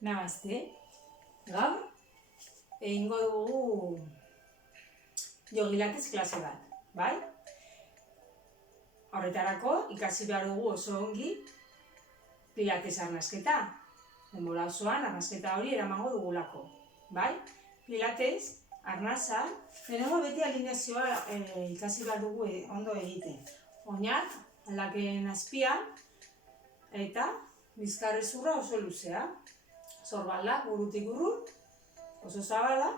Namaste. Gaur, egingo dugu yogilates klase bat, bai? Horretarako, ikasi behar dugu oso ongi pilates arnasketa. Denbora osoan arnasketa hori eramango dugulako, bai? Pilates, arnasa, lehenengo beti alineazioa ikasi behar dugu ondo egiten. Oinak, aldaken azpian, eta bizkarrezurra oso luzea. Zorbaldak, burutik urrun, oso zabalak,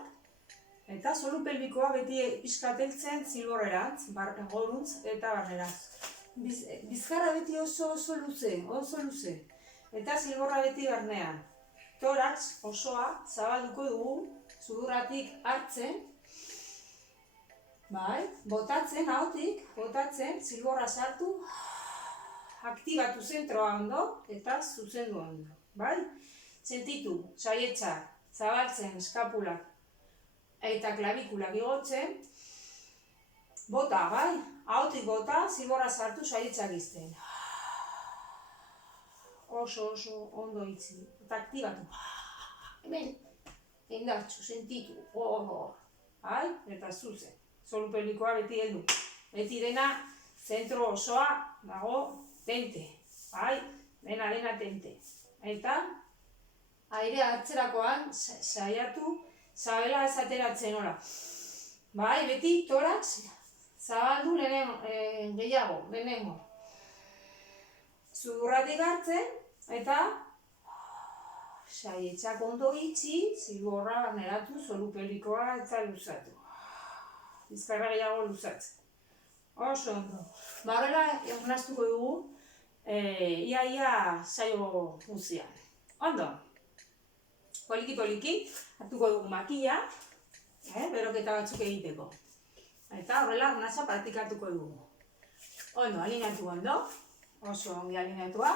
eta solu pelbikoa beti pixkateltzen zilborrerantz, goruntz eta barnerantz. Bizkarra beti oso luze, eta zilborra beti barnean. Torax osoa zabalduko dugu, sudurratik hartzen, bai, botatzen, ahotik, botatzen, zilborra sartu, aktibatu zentroa ondo, eta zuzendu ondo, bai? Sentitu, saietzak, zabaltzen, eskapulak eta klabikulak igotzen. Bota, bai? Ahotik bota, zilborra sartu, saietzak izten. Oso ondo itzi. Eta aktibatu. Hemen, indartxu, sentitu, gogor. Bai? Eta zuzen. Solu pelbikoa beti heldu. Beti dena, zentro osoa dago tente. Bai? Dena tente. Eta aire hartzerakoan saiatu zabela ez ateratzen ora. Bai, beti torax zabaldu gehiago, lehenengo. Sudurratik hartzen eta saietzak ondo itxi, zilborra barneratu, solu pelbikoa eta luzatu. Bizkarra gehiago luzatzen. Oso ondo. Horrela arnastuko dugu ia saio guztian. Ondo. Poliki, hartuko dugu makila, beroketa batzuk egiteko. Eta horrela arnasa praktikatuko dugu. Ondo, alineatu ondo, oso ongi alineatua,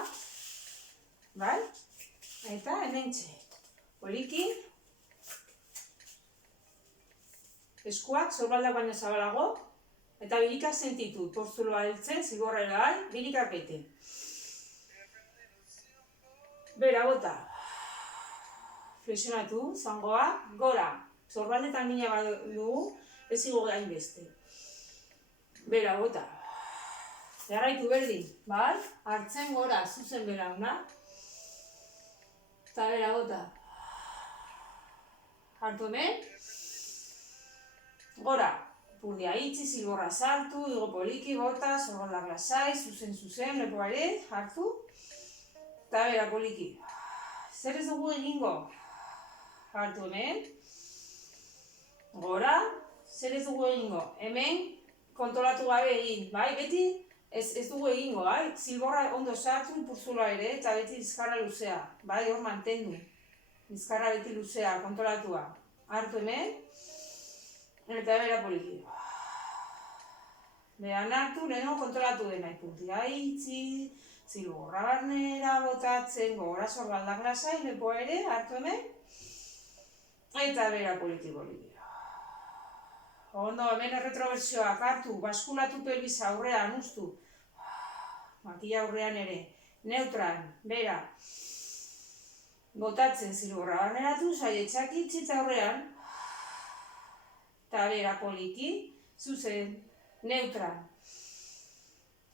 bai? Eta hementxe, poliki, eskuak zorbaldak baino zabalago, eta birikak sentitu, postuloa heltzen, zilborrera bai, birikak bete. Bera, bota. Flexionatu, zangoa, gora. Zorbaldetan mina bat dugu, ez igo gain beste. Bera, bota. Jarraitu berdin, bai? Hartzen gora, zuzen bera ona. Eta bera, bota. Hartu hemen. Gora. Pundia itxi, zilborra sartu, igo poliki, bota, zorbaldak lasai, zuzen, lepoa ere, hartu. Eta bera, poliki. Zer ez dugu egingo? Hartu hemen, gora, zer ez dugu egingo, hemen kontrolatu gabe egin, bai, beti ez dugu egingo, bai, zilborra ondo sartu, purzuloa ere, eta beti bizkarra luzea, bai, hor mantendu, bizkarra beti luzea, kontrolatua, hartu hemen, eta bera poliki. Behan hartu, lehenengo kontrolatu dena, puntia itxi, zilborra barnera, botatzen, gora zorbaldak lasai, lepoa ere, hartu hemen, eta bera poliki. Ondo, hemen erretrobertsioak hartu, baskulatu pelbiza aurrean, ustu. Makila aurrean ere, neutran, bera. Botatzen zilborra barneratu, saietzak itxita aurrean. Eta bera poliki, zuzen, neutran.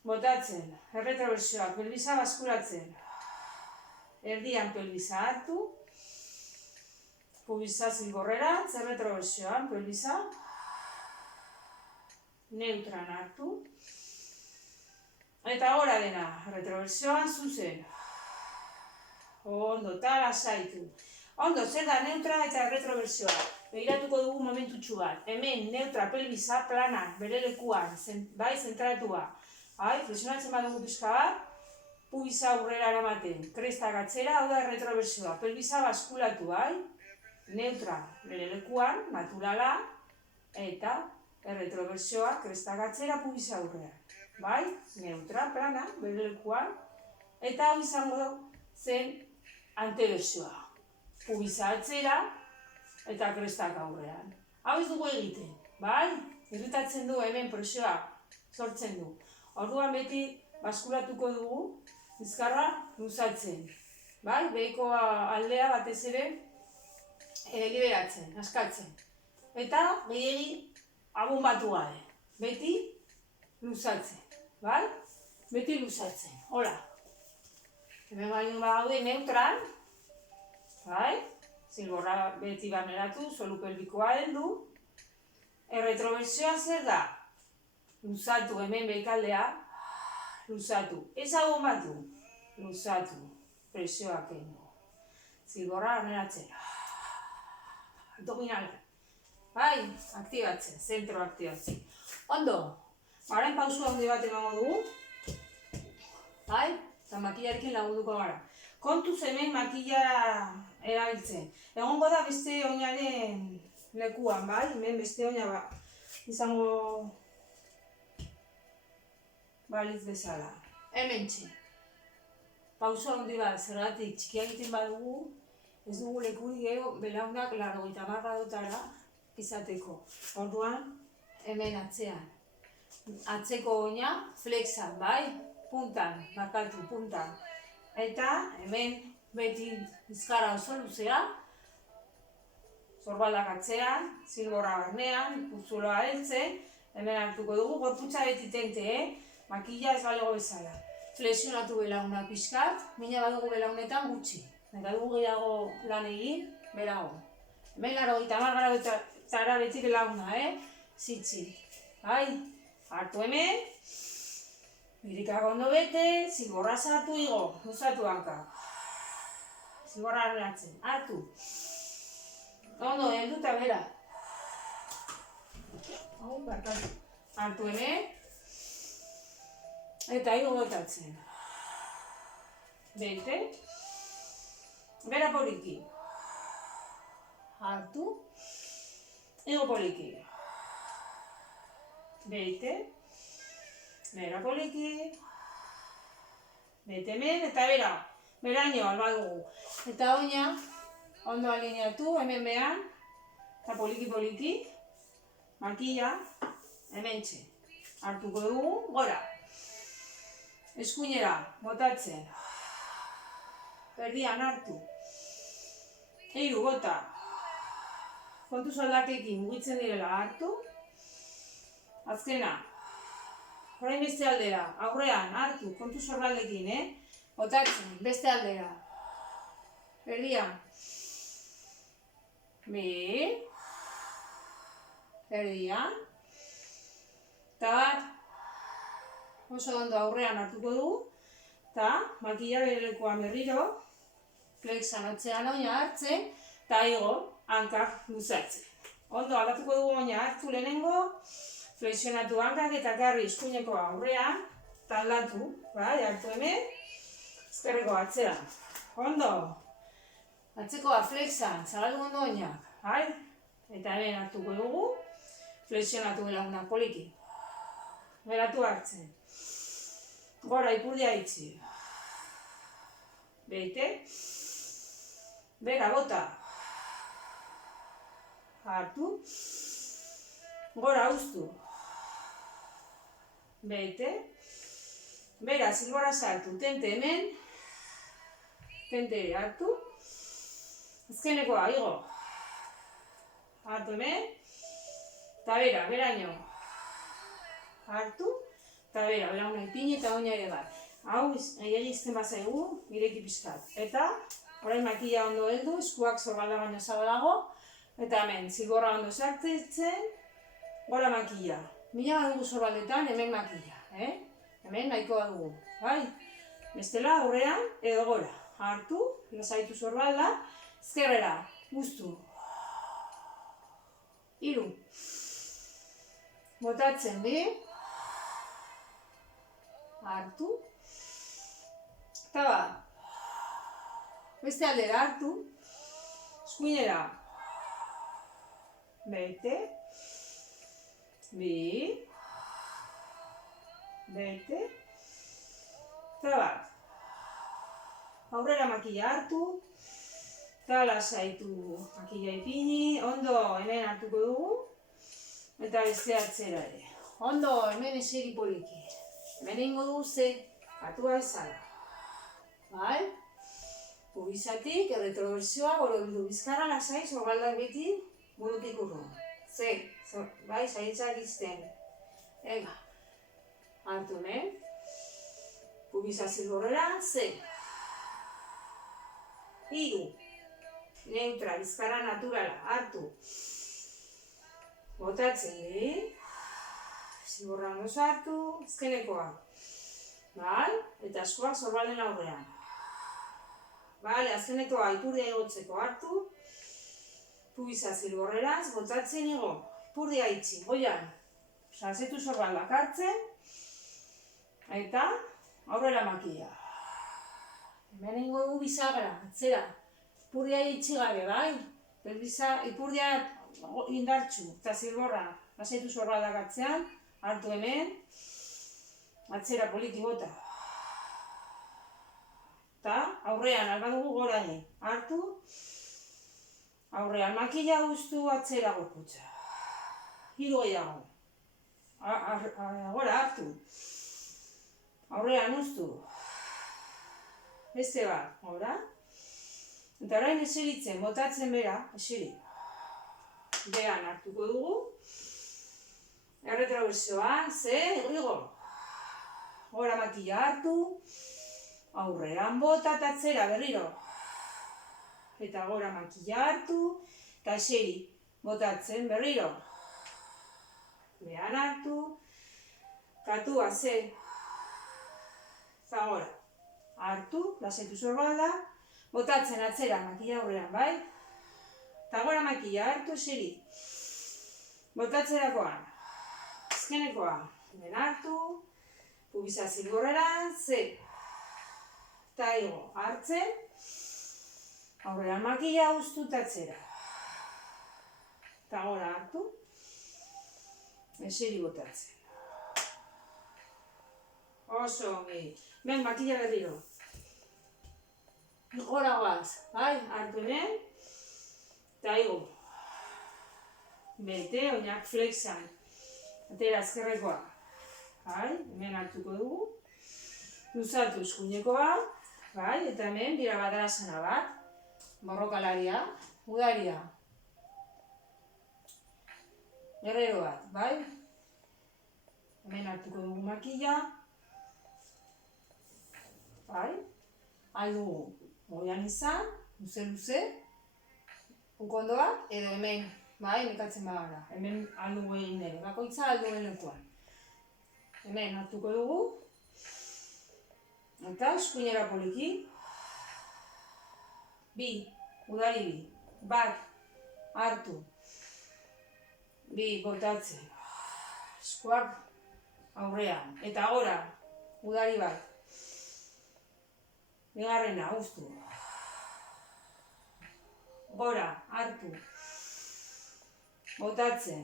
Botatzen, erretrobertsioak, pelbiza baskulatzen. Erdian pelbiza hartu. Pubisa zilborrerantz, erretrobertsioan, pelbiza. Neutran hartu. Eta gora dena, erretrobertsioan, zuzen. Ondo, eta lasaitu. Ondo, zer da neutra eta erretrobertsioa. Begiratuko dugu momentutxu bat. Hemen, neutra, pelbiza, plana, bere lekuan, bai, zentratua. Bai, flexionatzen badugu pixka bat. Pubisa aurrera eramaten. Kresta gatzera, hau da erretrobertsioa. Pelbiza baskulatu, bai. Neutra, bere lekuan, naturala, eta erretrobertsioa, kresta gatzera, pubisa aurrean. Bai, neutra, plana, bere lekuan, eta hau izango zen antebertsioa. Pubisa atzera, eta krestak aurrean. Hau ez dugu egiten, bai? Irritatzen du hemen presioa sortzen du. Orduan beti baskulatuko dugu, bizkarra luzatzen. bai? Behiko aldea batez ere liberatzen, askatzen. Eta gehiegi abonbatu gabe. Beti luzatzen, bai? Beti luzatzen, hola. Hemen baldin badaude neutral, bai? Zilborra beti barneratu, solu pelbikoa heldu. Erretrobertsioa zer da? Luzatu hemen behikaldea, luzatu. Ez abonbatu, luzatu. Presioak kendu. Zilborra barneratzen. Abdominal. Bai, aktibatzen, zentro aktibatzen. Ondo, orain pausu handi bat emango dugu. Bai, eta makillarekin lagunduko gara. Kontuz hemen makilla erabiltzen. Egongo da beste oinaren lekuan, bai? Hemen beste oina izango balitz bezala. Hemen txe. Pausu handi bat, zergatik txikia egiten badugu, ez dugu lekurik gero belaunak 80 gradutara izateko. Orduan, hemen atzean. Atzeko oina, flexan, bai? Puntan, bakatu, puntan. Eta hemen beti bizkarra oso luzea, zorbaldak atzean, zilborra barnean, ikuzuloa heltzen, hemen hartuko dugu, gorputza beti tente, makilla ez balego bezala. Flexionatu belauna pixkat, mina badugu belaunetan gutxi. Eta dugu gehiago lan egin, berago. Hemen 80 gradutara beti belauna, zitzi. Bai, hartu hemen, birikak ondo bete, zilborra sartu igo, luzatu hanka. Zilborra arreatzen, hartu. Ondo, heldu eta bera. Hau, barkatu. Hartu hemen. Eta igo botatzen. Bete. Bera poliki. Hartu. Igo poliki. Bete. Bera poliki. Bete hemen eta bera. Beraino alba dugu. Eta oina ondo alineatu hemen behan. Eta poliki. Makilla. Hemen txe. Hartuko dugu. Gora. Eskuinera, botatzen. Erdian hartu. Eiru, bota. Kontuz aldakekin mugitzen direla hartu. Azkena. Orain beste aldera. Aurrean, hartu. Kontuz orbaldekin, Botatzen, beste aldera. Erdian. Bi. Erdian. Eta bat. Oso ondo aurrean hartuko dugu, eta makilla bere lekuan berriro, flexan atzean oina hartzen, eta igo, hankak luzatzen. Ondo, aldatuko dugu oina hartu lehenengo, flexionatu hankak eta garri eskuineko aurrean, eta aldatu, bai, hartu hemen, ezkerreko atzean. Ondo, atzekoa flexan, zabaldu ondo oinak, bai, eta hemen hartuko dugu, flexionatu belauna poliki. Beratu hartzen. Gora ipurdia itxi. Bete. Bera, bota. Hartu. Gora uztu. Bete. Bera, zilborra sartu. Tente hemen. Tente hartu. Azkenekoa, igo. Hartu hemen. Eta bera, beraino. Hartu. Eta bera, belauna ipini eta oina ere bat. Hau, egizten bazaigu, ireki pizkat. Eta, orain makilla ondo heldu, eskuak zorbalda baino zabalago. Eta hemen, zilborra ondo sartzen, gora makilla. Mila badugu zorbaldetan, hemen makilla. Hemen nahikoa dugu. Bai? Bestela, aurrean, edo gora. Hartu, lasaitu zorbalda, ezkerrera, guztu. Hiru. Botatzen, bi. Hartu. Eta bat. Beste aldera hartu. Eskuinera. Bete. Bi. Bete. Eta bat. Aurrera makilla hartu. Eta lasaitu makilla ipini. Ondo hemen hartuko dugu. Eta beste atzera ere. Ondo hemen eseri poliki. Hemen ingo dugu ze, atua bezala. Bai? pubizatik, erretroversioa, borobildu bizkarra, lasai, sorbaldak beti, burutik urrun. Bai, saietxak izten. Ega, hartu, pubiza zilborrera, hiru, neutra, bizkarra naturala, hartu. Botatzen, zilborra ondo sartu, azkenekoa. Bai, eta eskuak sorbalden aurrean. Bale, azkenekoa ipurdia igotzeko hartu. Pubiza zilborreraz, botatzen igo. Ipurdia itxi, goian. Sasetu sorbaldak hartzen. Eta aurrera makila. Hemen ingo dugu bisagra, atzera. Ipurdia itxi gabe, bai? Ipurdia indartxu, eta zilborra. Sasetu sorbaldak atzean, hartu hemen. Atzera poliki bota. Eta aurrean alba dugu gora egin. Hartu. Aurrean makila guztu atzera gorputza. Hiru gehiago. Gora hartu. Aurrean uztu. Beste bat, gora. Eta orain eseritzen, botatzen bera, eseri. Beran hartuko dugu. Erretroversioan, igo. Gora makila hartu. Aurrean bota eta atzera berriro. Eta gora makila hartu. Eta eseri botatzen berriro. Behan hartu. Katua eta gora. Hartu, lasetu sorbalda. Botatzen atzera makila aurrean, bai? Eta gora makila hartu, eseri. Botatzerakoan. Azkenekoa. Ben hartu. Pubiza zilborreran, eta igo, hartzen, aurrean makila uztu eta atzera. Eta gora hartu, eseri botatzen. Oso ongi. Ben, makila berriro. Gora goaz, bai, hartu hemen, eta igo. Bete, oinak flexan, atera azkerrekoa. Bai, hemen hartuko dugu. Luzatu eskuinekoa, bai, eta hemen dira badarasana bat. Borrokalaria, udaria. Guerrero bat, bai. Hemen hartuko dugu makila. Bai. Aldugu goian izan, luze. Ukondoak, edo hemen, bai, nekatzen bagara. Hemen aldugu egin ere, bakoitza alduen lekuan. Hemen hartuko dugu. Eta eskuinera poliki. 2, udari 2. Bat, hartu. 2, botatzen. Eskuak aurrean. Eta gora, udari bat. Bigarrena, uztu. Gora, hartu. Botatzen.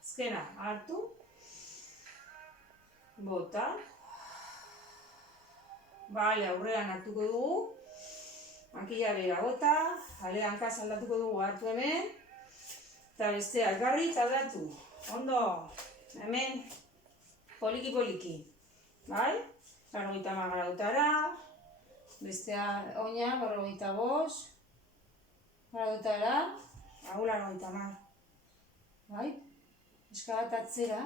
Azkena, hartu. Bota. Bale, aurrean hartuko dugu. Makila bera bota. Bale, hankaz aldatuko dugu hartu hemen. Eta bestea elgarri eta aldatu. Ondo. Hemen poliki. Bai? 80 gradutara. Bestea oina, 45 gradutara. Hau 90. Bai? Eskabat atzera.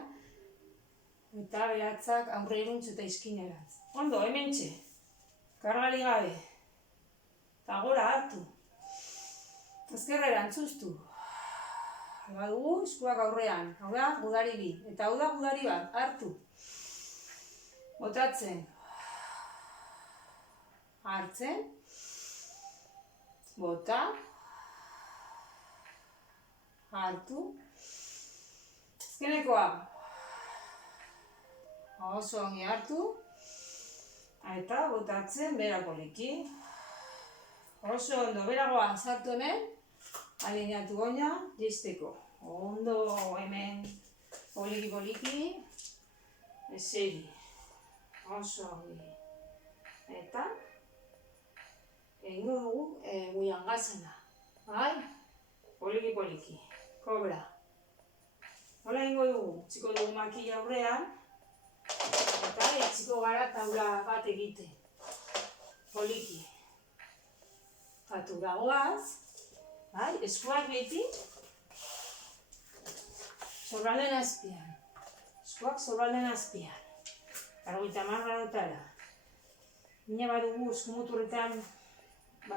Eta behatzak aurreruntz eta izkineratz. Ondo, hementxe. Kargali gabe. Eta gora hartu. Ezkerrera antzuztu. Badugu, eskuak aurrean. Hau da, gudari 2. Eta hau da, gudari bat. Hartu. Botatzen. Hartzen. Bota. Hartu. Ezkenekoa. Oso ongi hartu. Eta botatzen bera poliki. Oso ondo, beragoa sartu hemen. Alineatu goina, jisteko. Ondo hemen poliki. Eseri. Oso ongi. Eta egingo dugu guian gazena. Bai? Poliki. Kobra. Hola egingo dugu. Txiko dugu makila aurrean. Eta etxiko gara taula bat egite. poliki. Katu dagoaz, bai, eskuak beti, sorbalden azpian. Eskuak sorbalden azpian. 50 gradotara. Mina badugu eskumuturretan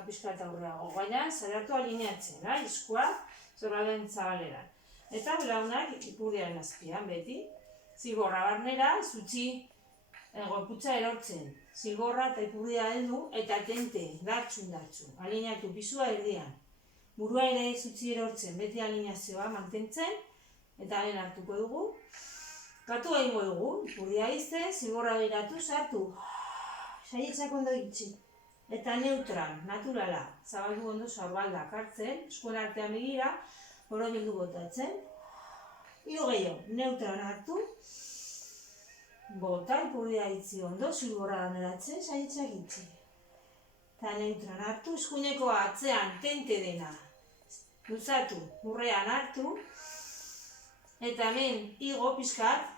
pixka eta aurreago, baina saiatu alineatzen, eskuak sorbalden zabaleran. Eta belaunak ipurdiaren azpian beti. Zilborra barnera, zutxi gorputza erortzen. Zilborra eta ipurdia heldu eta tente, dartxun. Alineatu pisua erdian. Burua ere zutxi erortzen, beti alineazioa mantentzen. Eta lehen hartuko dugu. Katu egingo dugu, ipurdia izten, zilborra begiratu, sartu. Saietzak ondo itxi. Eta neutral, naturala, zabaldu ondo sorbaldak hartzen, eskuen artean begira, borobildu botatzen. Hiru gehiago, neutral hartu, bota, ipurdia itzi ondo, zilborra daneratzen, saietzak itxi. Eta neutral hartu, eskuinekoa atzean, tente dena. Luzatu, urrean hartu, eta hemen igo pixkat,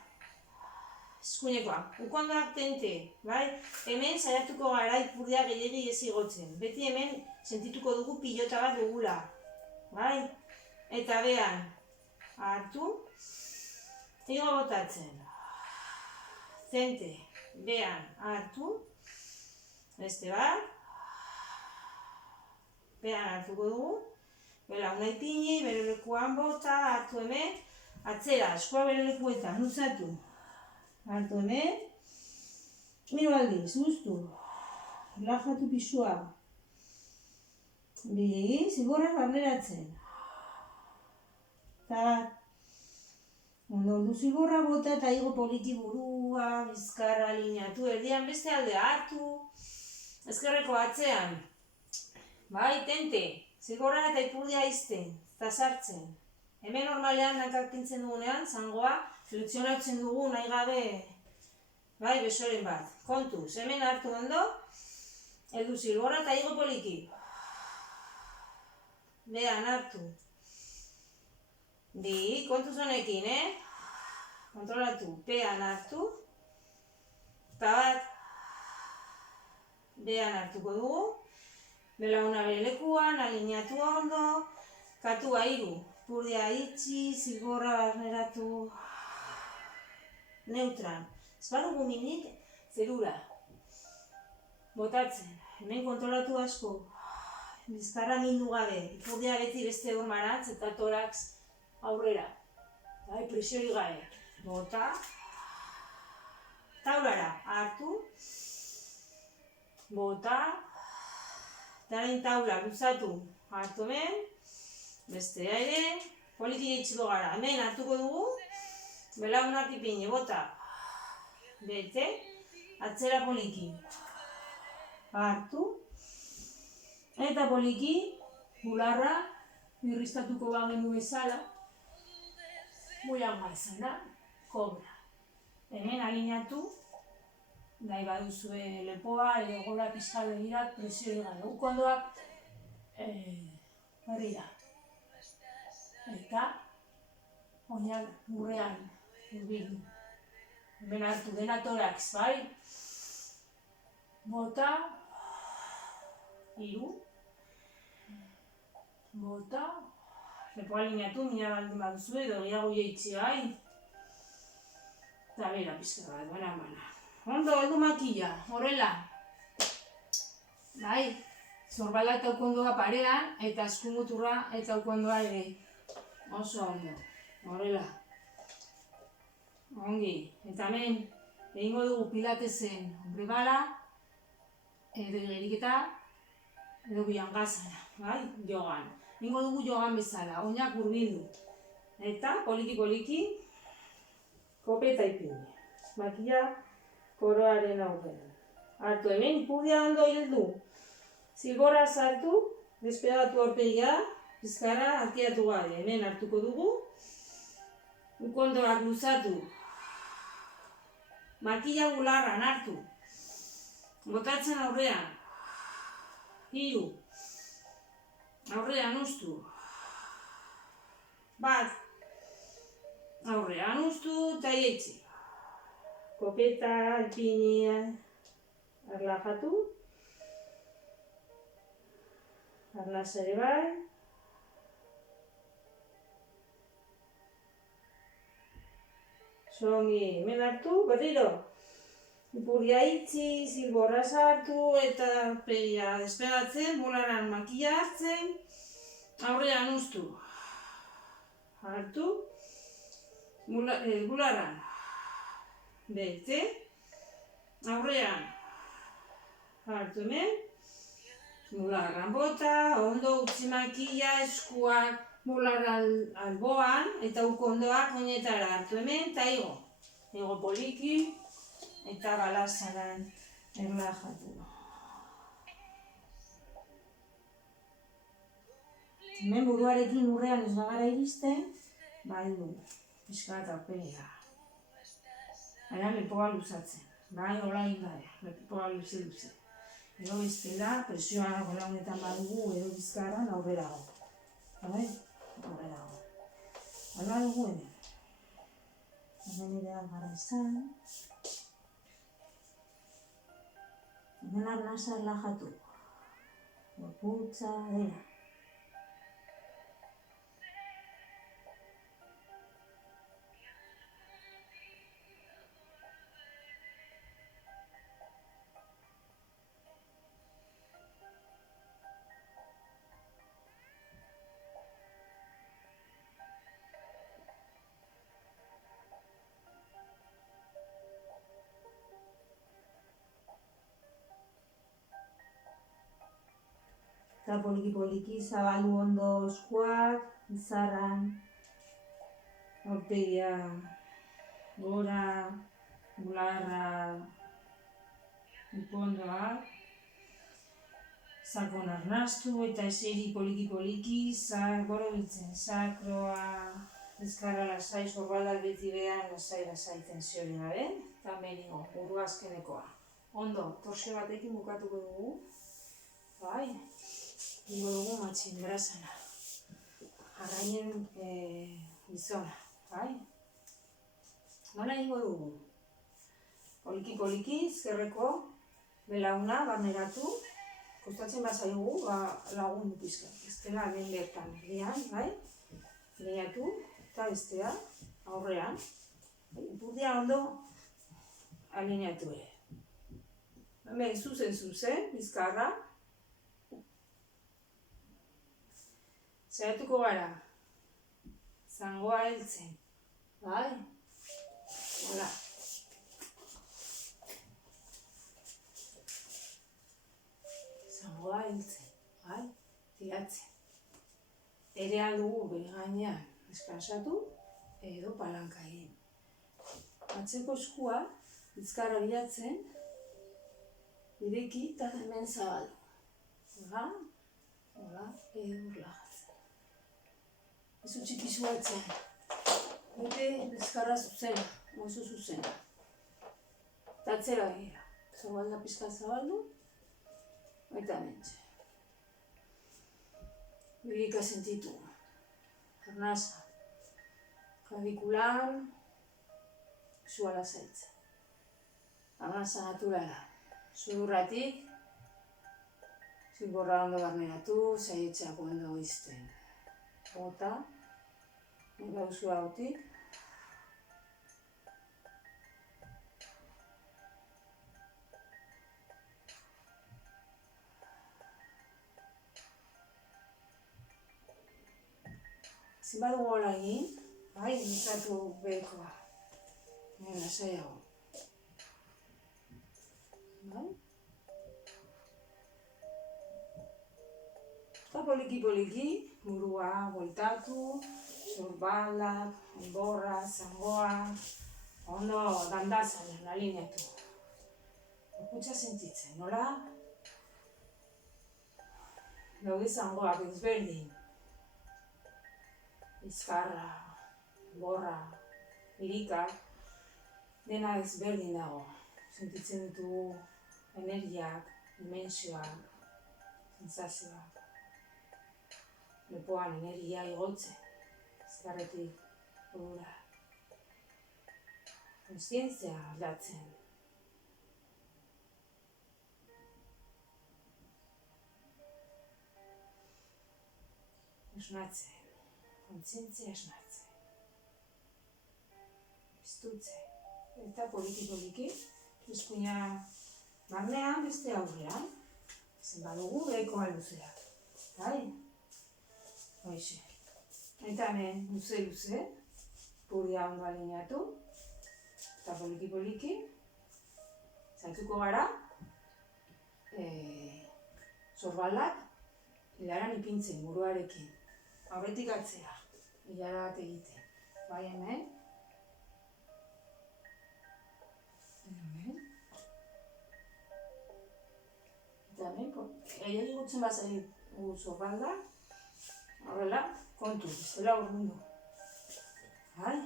eskuinekoa, ukondoak tente, bai? Hemen saiatuko gara ipurdia gehiegi ez igotzen. Beti hemen sentituko dugu pilota bat dugula, bai? Eta behan, hartu, igo botatzen. Tente, behan, hartu, beste bat, behan hartuko dugu, belauna ipini, bere lekuan bota, hartu hemen, atzera, eskua bere lekuetan, luzatu. Hartu hemen, hiru aldiz, guztu, relajatu pisua. Bi, zilborrak barneratzen. Eta, ondo ordu zilborra bota eta igo poliki burua, bizkarra alineatu, erdian beste aldea hartu, ezkerreko atzean. Bai, tente, zilborra eta ipurdia izten, eta sartzen. Hemen normalean hankak kentzen dugunean, zangoa, flexionatzen dugu nahi gabe, bai, besoren bat. Kontuz, hemen hartu ondo, heldu zilborra eta igo poliki. Behan hartu. Bi, kontuz honekin, Kontrolatu, behan hartu. Eta bat, behan hartuko dugu. Belauna bere lekuan, alineatu ondo. Katua hiru. Ipurdia itxi, zilborra barneratu, neutral. Ez badugu minik, zerura. Botatzen, hemen kontrolatu asko. Bizkarra mindu gabe, ipurdia beti beste hormarantz eta torax aurrera. Presiori gabe. Bota. Taulara, hartu. Bota. Taren taula, luzatu. Hartu hemen. Beste ere, poliki gehitziko gara. Hemen hartuko dugu, belaunak ipini, bota. Bete, atzera poliki. Hartu. Eta poliki, bularra, irristatuko bagenu bezala. Buian gaizena, kobra. Hemen alineatu, nahi baduzue lepoa, edo gora pizka begirat, presiori gara. Ukondoak, herrira. Eta, oinak gurrean, urbildu. Hemen hartu dena torax, bai? Bota, hiru. Bota, lepo alineatu, mina baldin baduzu edo gehiago jeitzi, bai? Eta bera pizka bat, bana. Ondo, heldu makila, horrela. Bai, zorbala eta ukondoa parean, eta eskumuturra eta ukondoa ere. Oso ondo, horrela. Ongi, eta hemen egingo dugu pilatesen hombre bala, edo igeriketa, edo biangazana, bai, jogan. Egingo dugu jogan bezala, oinak hurbildu. Eta poliki, kopeta ipini. Makila koroaren aurrean. Hartu hemen, ipurdia ondo hildu. Zilborra sartu, despegatu aurpegia, bizkarra arkiatu gabe. Hemen hartuko dugu. Ukondoak luzatu. Makila bularran hartu. Botatzen aurrean. Hiru. Aurrean ustu. Bat. Aurrean ustu eta ietzi. Kopeta, ipini, erlajatu. Arnasa ere bai. Zongi, hemen hartu, berriro. Ipurdia itzi, zilborra sartu eta peia despegatzen, bolaran makila hartzen, aurrean ustu. Hartu, bularran. Bete, aurrean. Hartu hemen, bularran bota, ondo utzi makila, eskuak bular alboan, eta ukondoak oinetara hartu hemen, eta igo. Igo poliki. Eta balazaran erlajatu. Hemen buruarekin urrean ez bagara iristen, bai du, pixkat aurpegia. Baina lepoa luzatzen, bai hola ingabe, lepoa luze. Edo bestela, presioa gola honetan badugu, edo bizkarran aurrerago. Bai, aurrerago. Hala dugu hemen. Hemen ere gara izan. Hemen arnasa erlajatu. Gorputza, dena. Eta poliki zabaldu ondo eskuak, izarran, aurpegia, gora, bularra, ukondoak. Sakon arnastu eta eseri poliki, borobiltzen, sakroa, bizkarra lasai, sorbaldak beti behan, lasai, tensiorik gabe. Eta menigo, burua azkenekoa. Ondo, torsio batekin bukatuko dugu. Bai. Ingo dugu matxin brazana. Arrainen gizona, bai? Nola ingo dugu? Poliki, ezkerreko belauna barneratu. Kostatzen bazaigu, lagundu pizkat. Ez dela hemen bertan, erdian, bai? Lehiatu, eta bestea, aurrean. Ipurdia ondo alineatu ere. Hemen zuzen, bizkarra. Zeratuko gara, zangoa heltzen, bai? Hola. Zangoa heltzen, bai? Tiratzen. Ere aldugu bere gainean eskansatu edo palanka egin. Atzeko eskua, bizkarra bilatzen, ireki eta hemen zabaldu. Hola, edo urlaga. Ez utxik izuatzen. Bete bizkarra zuzena, oso zuzena. Eta atzera begira. Zabalda pizkat zabaldu. Eta mentxe. Birika sentitu. Arnasa. Klavikular. Zua lasaitzen. Arnasa naturala. Zudurratik. Zilborra ondo barneratu, zaietxeak ondo izten. Bota, gauzu hautik. Ezin badugu hola egin, bai, nintzatu behekoa. Lasaiago. Bai? Eta poliki, burua bueltatu, sorbalak, enborra, zangoa, ondo dandazan alineatu. Gorputza sentitzen, nola? Daude zangoak ezberdin. Bizkarra, enborra, irikak, dena ezberdin dago. Sentitzen ditugu energiak, dimensioak, sensazioak. Lepoan energia igotzen, ezkarretik burura. Kontzientzia aldatzen. esnatzen, kontzientzia esnatzen, piztutzen, eta poliki-poliki, eskuina barnean beste aurrean, zen badugu behiko aluzea, bai? Hoxe. Eta hemen luze-luze, puria ondo alineatu, eta poliki-poliki, zaituko gara, sorbaldak hilaran ipintzen buruarekin, aurretik atzera, hilara bat egiten, bai hemen, eta hemen, gehiagi gutzen bazaigu sorbaldak, horrela, kontu, bestela urrundu. Bai?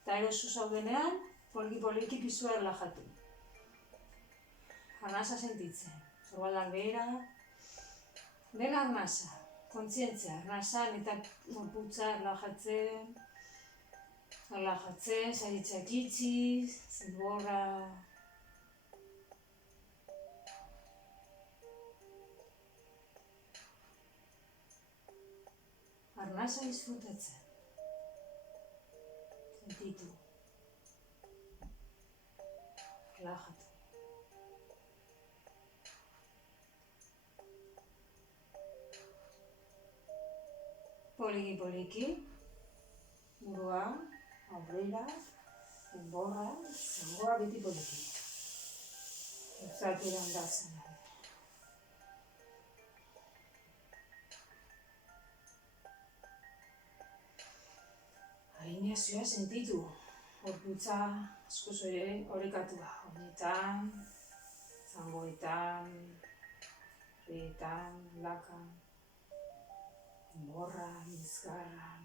Eta erosu zaudenean, poliki-poliki pisua erlajatu. Arnasa sentitzen, sorbaldak behera, den arnasa, kontzientzia, arnasan eta gorputza erlajatzen, saritzak itxiz, zilborra. Arnasa disfrutatzen. Sentitu. Relajatu. Poliki-poliki, burua, aurrera, enborra, zangoa beti poliki. Luzatu erandatzen. Alineazioa sentitu, gorputza askoz ere orekatua, oinetan, zangoetan, horietan, lakan, enborra, bizkarran,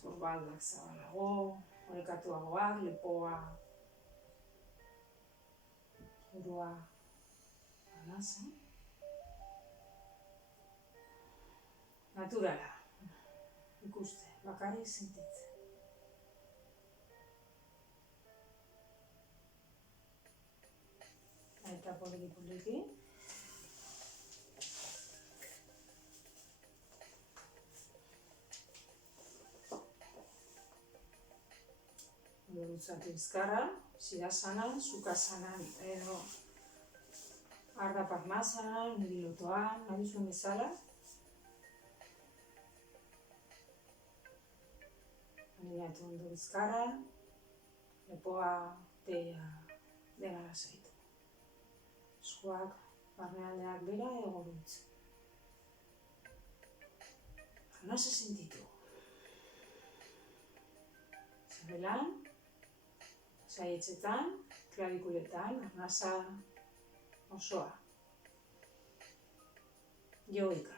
sorbaldak zabalago, orekatuagoak, lepoa, burua, arnasa, naturala, ikuste, bakarrik sentitzen. Eta poliki-poliki. Luzatu bizkarra, sirasanan, sukasanan, edo arda parmasanan, nirilotoan, nahi zuen bezala. Alineatu ondo bizkarra, lepoa, teia, dena lasaitu. Eskuak, barnealdeak bera egorutz. Arnasa sentitu. Zabelan, saietzetan, klavikuletan, arnasa osoa. Joika.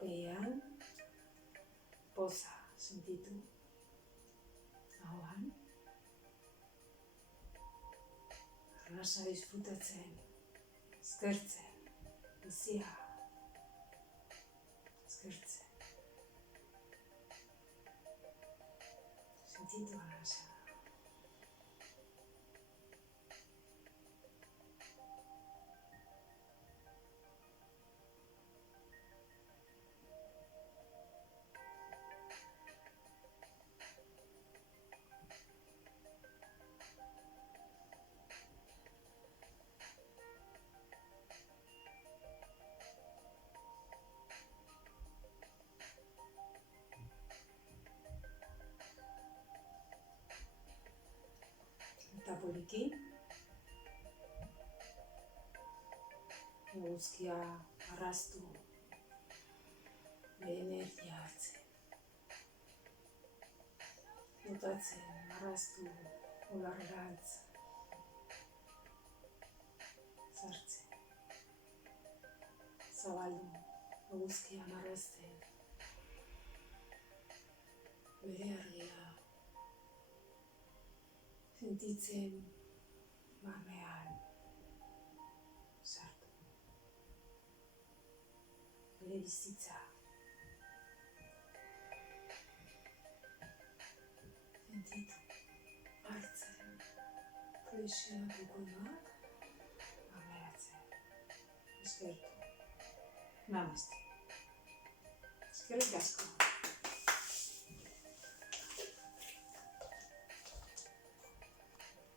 Behian, poza sentitu, ahoan, arnasa disfrutatzen, eskertzen, bizia, eskertzen, sentitu arnasa. Eta poliki, eguzkia arrastu, bere energia hartzen. Botatzen, arrastu, ularrerantz, sartzen. Zabaldu, eguzkia marrazten, bere argia. Sentitzen barnean sartu. Bere bizitza. Akarixeratuko da. Aberatzen. Eskertu. Namaste. Eskerrik asko.